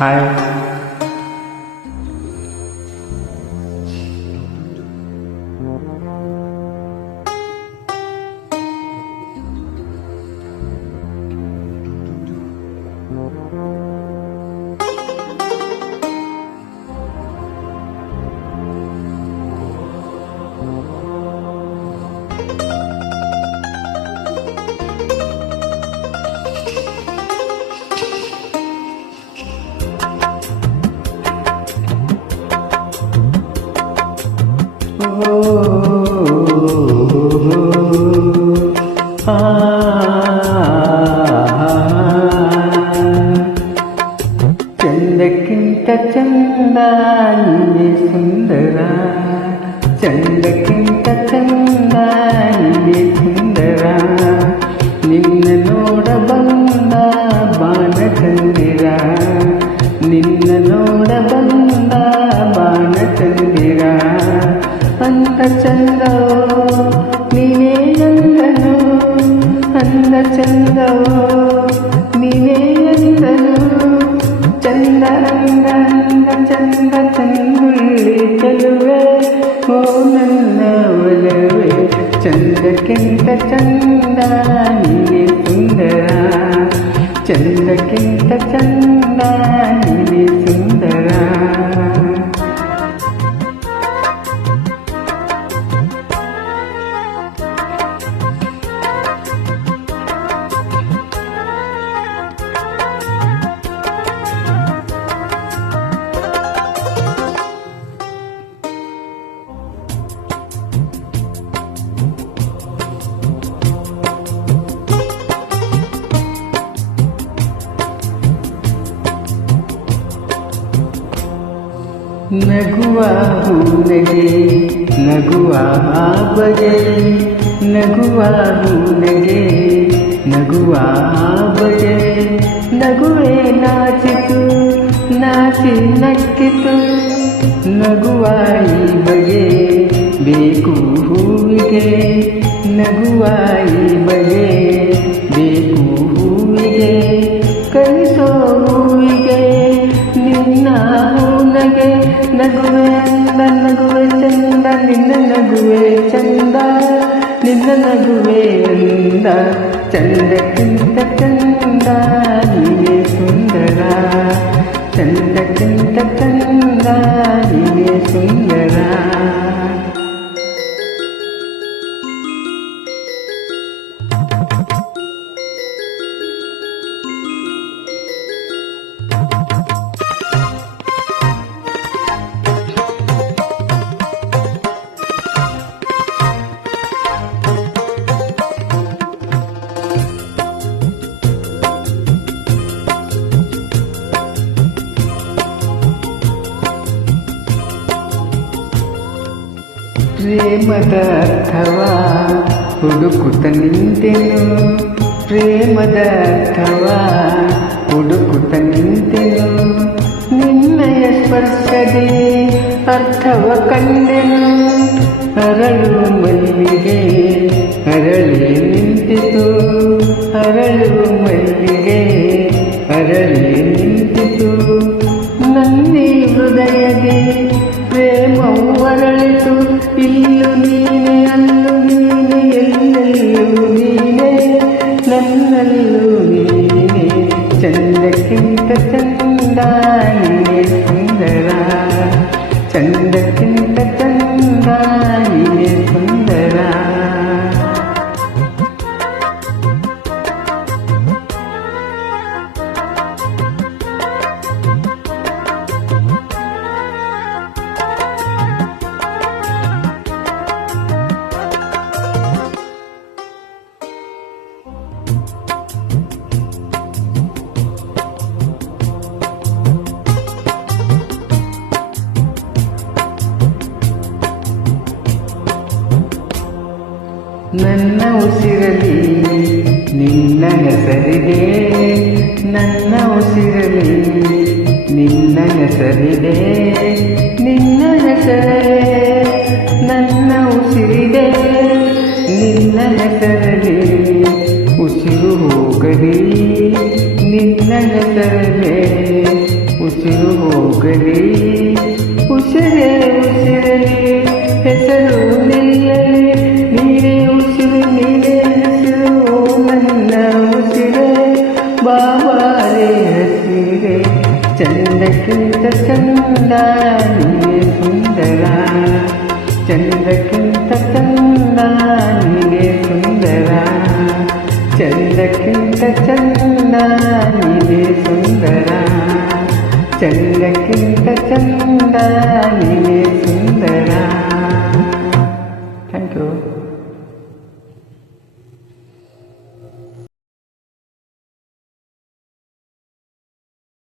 Hi. ಚಂದಕ್ಕಿಂತ ಚಂದ ನೀನೆ ಸುಂದರ, ಚಂದಕ್ಕಿಂತ ಚಂದ ನೀನೆ ಸುಂದರ, ನಿನ್ನ ನೋಡ ಬಂದ ಬಾಣಚಂದಿರ, ನಿನ್ನ ನೋಡ ಬಂದ ಬಾಣಚಂದಿರ, ಅಂದ ಚಂದವೋ ನೀನೇ ಅಂದನು, ಅಂದ ಚಂದವೋ ನೀನೇ ಅಂದನು, ಚಂದ ಅಂದ ಅಂದ ಚಂದ ಚಂದುಳ್ಳಿ ಚೆಲುವೆ ಓ ನನ್ನ ಒಲವೇ, ಚಂದಕ್ಕಿಂತ ಚಂದ ನೀನೆ ಸುಂದರ, ಚಂದಕ್ಕಿಂತ ಚಂದ ನೀನೆ ಸುಂದರ. ನಗುವ ಹೂನಗೆ ನಗುವ ಬಗೆ, ನಗುವ ಹೂನಗೆ ನಗುವ ಬಗೆ, ನಗುವೆ ನಾಚಿತು ನಾಚಿ ನಕ್ಕಿತು, ನಗುವ ಈ ಬಗೆ ಬೇಕು ಹೂವಿಗೆ, ನಗುವ ಈ ಬಗೆ ಬೇಕು ಹೂವಿಗೆ, ಕಲಿಸೋ ಹೂವಿಗೆ ನಿನ್ನ ಹೂನಗೆ, ನಗುವೆ ಅಂದ ನಗುವೆ ಚಂದ, ನಿನ್ನ ನಗುವೆ ಚಂದ, ನಿನ್ನ ನಗುವೆ ಅಂದ, ಚಂದಕ್ಕಿಂತ ಚಂದ ನೀನೆ ಸುಂದರ, ಚಂದಕ್ಕಿಂತ ಚಂದ ನೀನೆ ಸುಂದರ. ಪ್ರೇಮದ ಅರ್ಥವ ಹುಡುಕುತ್ತ ನಿಂತೆನು, ಪ್ರೇಮದ ಅರ್ಥವ ಹುಡುಕುತ್ತ ನಿಂತೆನು, ನಿನ್ನಯ ಸ್ಪರ್ಶದೆ ಅರ್ಥವ ಕಂಡೆನು, ಅರಳು ಮಲ್ಲಿಗೆ ಅರಳಿ ನಿಂತಿತು, ಅರಳು ಮಲ್ಲಿಗೆ ಅರಳಿ ನಿಂತಿತು, ನನ್ನಿ ಹೃದಯಗೆ ಪ್ರೇಮವು ಅರಳಿತು, ಇಲ್ಲು ನೀನೆ ಅಲ್ಲು ನೀನೆ ಎಲ್ಲೆಲ್ಲೂ ನೀನೆ ನನ್ನಲ್ಲೂ ನೀನೆ, ಚಂದಕ್ಕಿಂತ ಚಂದ ನೀನೆ ಸುಂದರ, ಚಂದಕ್ಕಿಂತ ಚಂದ ನೀನೆ ಸುಂದರ. ನನ್ನ ಉಸಿರಲಿ ನಿನ್ನ ಹೆಸರಿದೆ, ನನ್ನ ಉಸಿರಲಿ ನಿನ್ನ ಹೆಸರಿದೆ, ನಿನ್ನ ಹೆಸರೇ ನನ್ನ ಉಸಿರಿದೆ, ನಿನ್ನ ಹೆಸರಲಿ ಉಸಿರು ಹೋಗಲಿ, ನಿನ್ನ ಹೆಸರೇ ಹೋಗಲಿ ಉಸಿರೇ ಉಸಿರಲಿ ಹೆಸರು ನಿಲ್ಲಲಿ ನೀರೇ ಉಸಿರು ನೀರೇ ಹೆಸರು ನನ್ನ ಉಸಿರೇ ಬಾಬಾರೇ ಹಸಿರೇ ಚಂದಕ್ಕಿಂತ ಚಂದ ನೀ ಸುಂದರ ಚಂದಕ್ಕಿಂತ